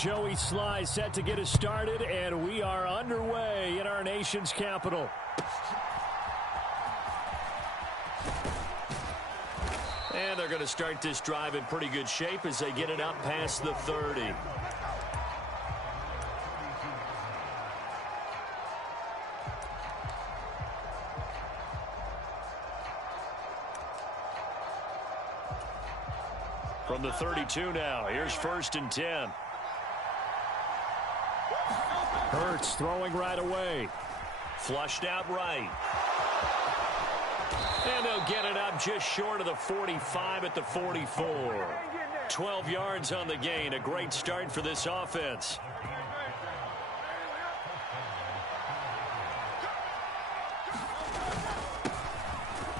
Joey Sly set to get us started, and we are underway in our nation's capital. And they're going to start this drive in pretty good shape as they get it up past the 30. From the 32 now, here's 1st and 10. Hurts throwing right away. Flushed out right. And they'll get it up just short of the 45 at the 44. 12 yards on the gain. A great start for this offense.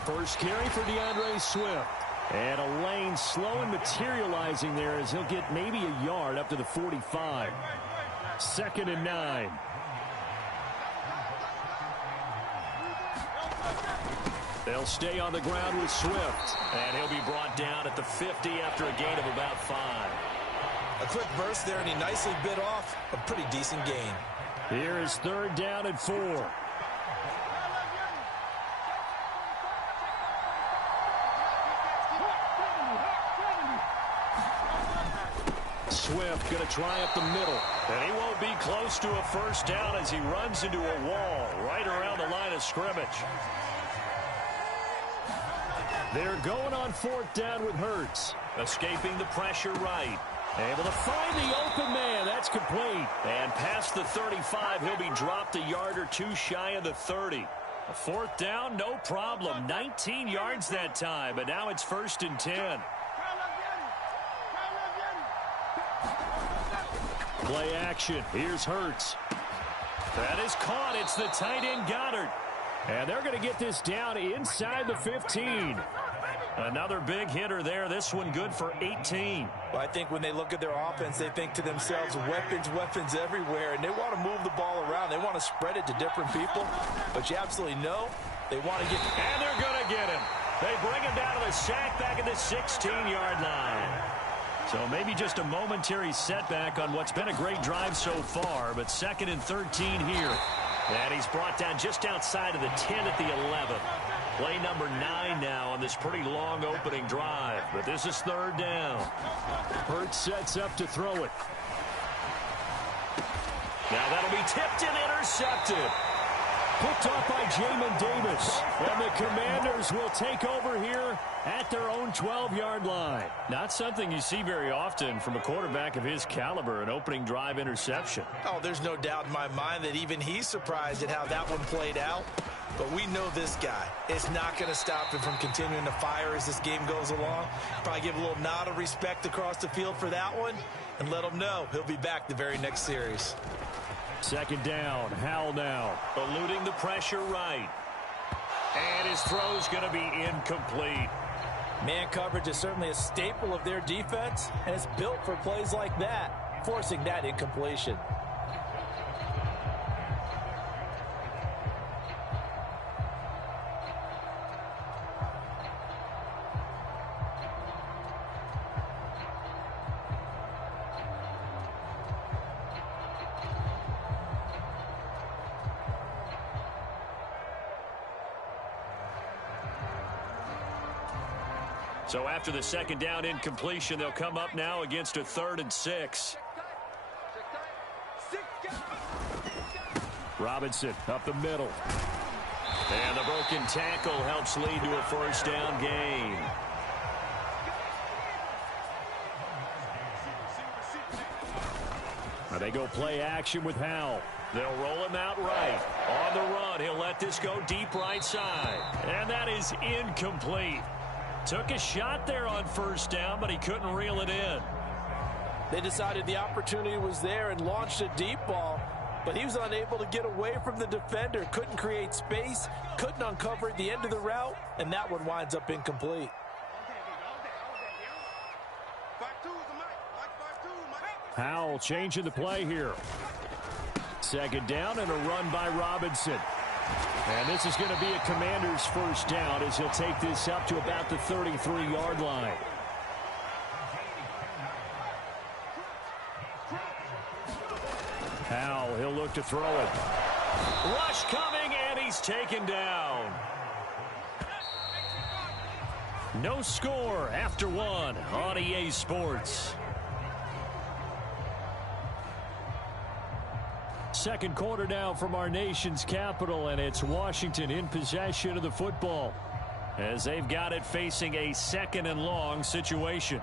First carry for DeAndre Swift. And a lane slow and materializing there as he'll get maybe a yard up to the 45. 2nd and 9. They'll stay on the ground with Swift. And he'll be brought down at the 50 after a gain of about 5. A quick burst there, and he nicely bit off a pretty decent gain. Here is 3rd down and 4. Swift going to try up the middle. And he won't be close to a 1st down as he runs into a wall right around the line of scrimmage. They're going on 4th down with Hurts. Escaping the pressure right. Able to find the open man. That's complete. And past the 35, he'll be dropped a yard or 2 shy of the 30. A 4th down, no problem. 19 yards that time. But now it's 1st and 10. Play action. Here's Hurts. That is caught. It's the tight end Goddard. And they're going to get this down inside the 15. Another big hitter there. This one good for 18. Well, I think when they look at their offense, they think to themselves, weapons everywhere. And they want to move the ball around. They want to spread it to different people. But you absolutely know they want to get. And they're going to get him. They bring him down to the sack back at the 16-yard line. So maybe just a momentary setback on what's been a great drive so far, but 2nd and 13 here. And he's brought down just outside of the 10 at the 11. Play number 9 now on this pretty long opening drive, but this is 3rd down. Hurts sets up to throw it. Now that'll be tipped and intercepted. Picked off by Jamin Davis. And the Commanders will take over here at their own 12-yard line. Not something you see very often from a quarterback of his caliber, an opening drive interception. Oh, there's no doubt in my mind that even he's surprised at how that one played out. But we know this guy. It's not going to stop him from continuing to fire as this game goes along. Probably give a little nod of respect across the field for that one and let him know he'll be back the very next series. 2nd down. Howell now. Eluding the pressure right. And his throw's going to be incomplete. Man coverage is certainly a staple of their defense, and it's built for plays like that, forcing that incompletion. So after the 2nd down incompletion, they'll come up now against a 3rd and 6. Robinson up the middle. And the broken tackle helps lead to a 1st down gain. Now they go play action with Howell. They'll roll him out right. On the run, he'll let this go deep right side. And that is incomplete. Took a shot there on 1st down, but he couldn't reel it in. They decided the opportunity was there and launched a deep ball, but he was unable to get away from the defender. Couldn't create space, couldn't uncover at the end of the route, and that one winds up incomplete. Howell changing the play here. 2nd down and a run by Robinson. And this is going to be a Commander's 1st down as he'll take this up to about the 33-yard line. Howell, he'll look to throw it. Rush coming, and he's taken down. No score after one on EA Sports. Second quarter now from our nation's capital, and it's Washington in possession of the football as they've got it facing a 2nd and long situation.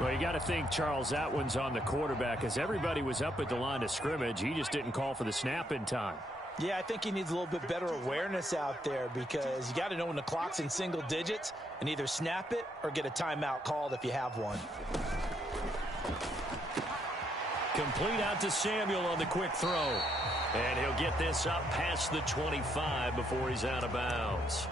Well, you got to think, Charles, that one's on the quarterback as everybody was up at the line of scrimmage. He just didn't call for the snap in time. Yeah, I think he needs a little bit better awareness out there because you got to know when the clock's in single digits and either snap it or get a timeout called if you have one. Complete out to Samuel on the quick throw. And he'll get this up past the 25 before he's out of bounds.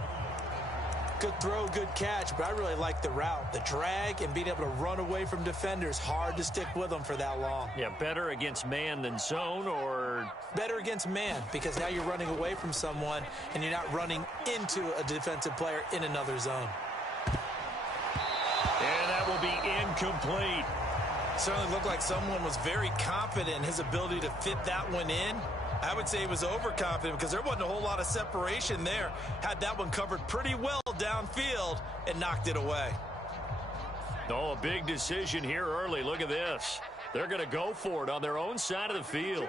Good throw, good catch, but I really like the route. The drag and being able to run away from defenders, hard to stick with them for that long. Yeah, better against man than zone, or? Better against man, because now you're running away from someone and you're not running into a defensive player in another zone. And that will be incomplete. Certainly looked like someone was very confident in his ability to fit that one in. I would say he was overconfident because there wasn't a whole lot of separation there. Had that one covered pretty well downfield and knocked it away. Oh, a big decision here early. Look at this. They're going to go for it on their own side of the field.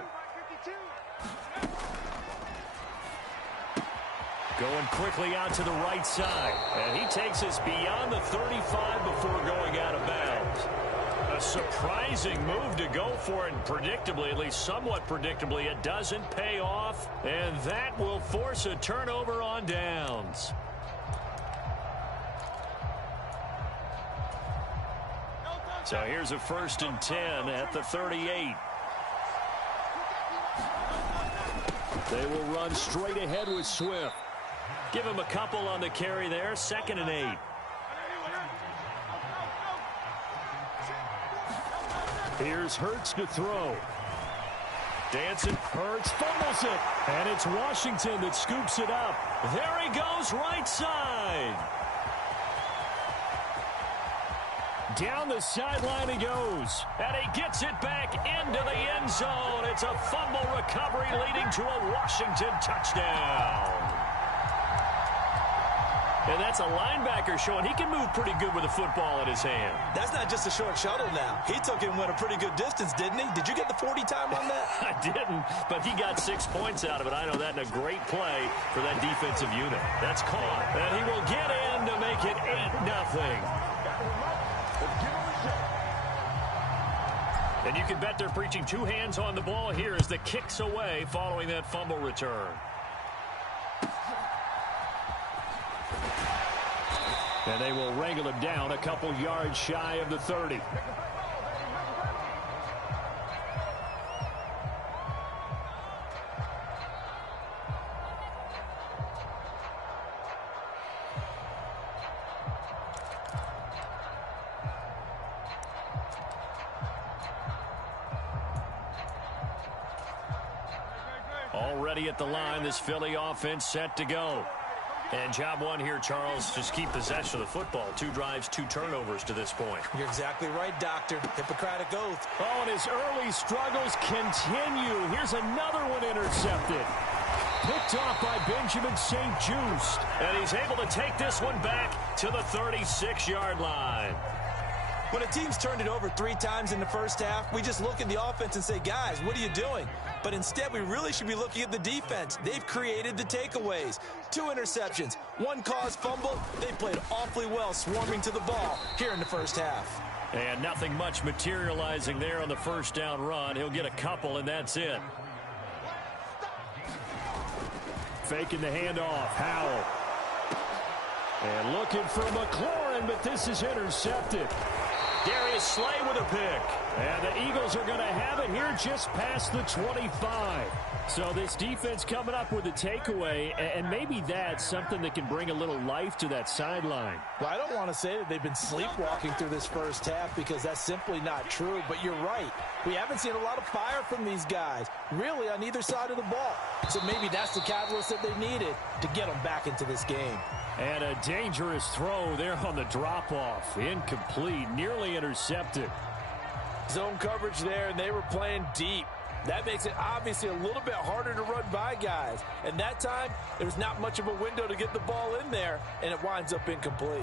Going quickly out to the right side. And he takes us beyond the 35 before going out of bounds. A surprising move to go for it, and predictably, at least somewhat predictably, it doesn't pay off, and that will force a turnover on downs. So here's a 1st and 10 at the 38. They will run straight ahead with Swift. Give him a couple on the carry there, 2nd and 8. Here's Hurts to throw. Dancing, Hurts fumbles it. And it's Washington that scoops it up. There he goes, right side. Down the sideline he goes. And he gets it back into the end zone. It's a fumble recovery leading to a Washington touchdown. And that's a linebacker showing he can move pretty good with a football in his hand. That's not just a short shuttle now. He took it and went a pretty good distance, didn't he? Did you get the 40 time on that? I didn't, but he got 6 points out of it. I know that in a great play for that defensive unit. That's caught. And he will get in to make it 8-0. And you can bet they're preaching 2 hands on the ball here as the kick's away following that fumble return. And they will wrangle him down a couple yards shy of the 30. Already at the line, this Philly offense set to go. And job one here, Charles, just keep possession of the football. 2 drives, 2 turnovers to this point. You're exactly right, Doctor. Hippocratic oath. Oh, and his early struggles continue. Here's another one intercepted. Picked off by Benjamin St. Juste. And he's able to take this one back to the 36-yard line. When a team's turned it over 3 times in the first half, we just look at the offense and say, guys, what are you doing? But instead, we really should be looking at the defense. They've created the takeaways. 2 interceptions, 1 caused fumble. They played awfully well swarming to the ball here in the first half. And nothing much materializing there on the first down run. He'll get a couple, and that's it. Faking the handoff. Howell. looking for McLaurin, but this is intercepted. Darius Slay with a pick. And the Eagles are going to have it here just past the 25. So this defense coming up with a takeaway, and maybe that's something that can bring a little life to that sideline. Well, I don't want to say that they've been sleepwalking through this first half because that's simply not true, but you're right. We haven't seen a lot of fire from these guys, really on either side of the ball. So maybe that's the catalyst that they needed to get them back into this game. And a dangerous throw there on the drop-off. Incomplete, nearly intercepted. Zone coverage there, and they were playing deep. That makes it obviously a little bit harder to run by guys. And that time, there was not much of a window to get the ball in there, and it winds up incomplete.